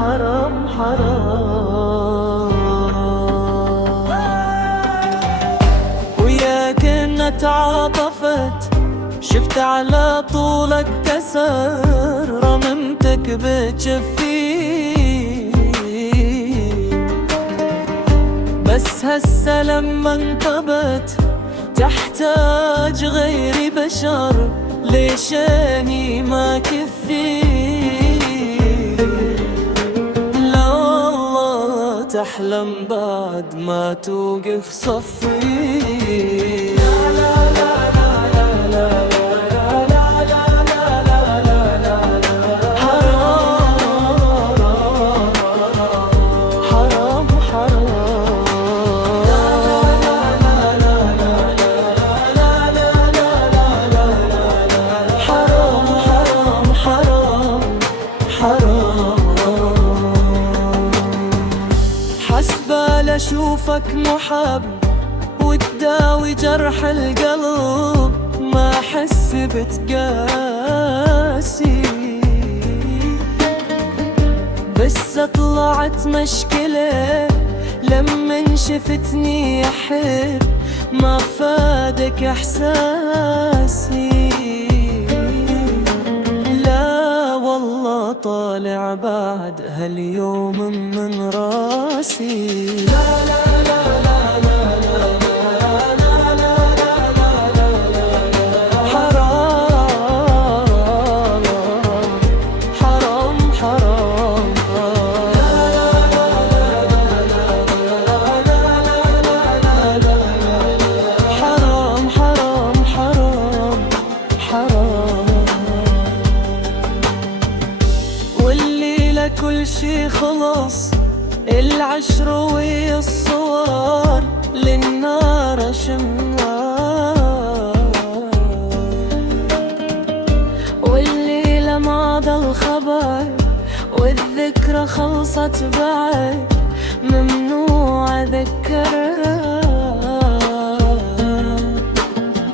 حرام حرام. وياك إنها تعاطفت، شفت على طولك كسر، رممتك بجفي. بس هسه لما انقبت تحتاج غيري بشر، ليش اني ما كفي؟ لا والله تحلم بعد ما توقف صفي. لا لا لا لا لا لا. حرام حرام. حسبال اشوفك محب وتداوي جرح القلب، ما احس بتقاسي. بس طلعت مشكلة لما شفتني احب، ما فادك احساسي. لا والله طالع بعد هاليوم من راسي. لا لا لا لا لا لا لا لا لا لا لا. حرام حرام حرام. لا لا لا لا لا لا. حرام حرام حرام حرام. والليلة كل شي خلص، العشر ويا الصور للنار شمار. والليلة ما ضل خبر، والذكرى خلصت بعد، ممنوع أذكرها.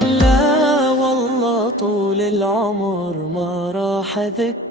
لا والله طول العمر ما راح أذكر.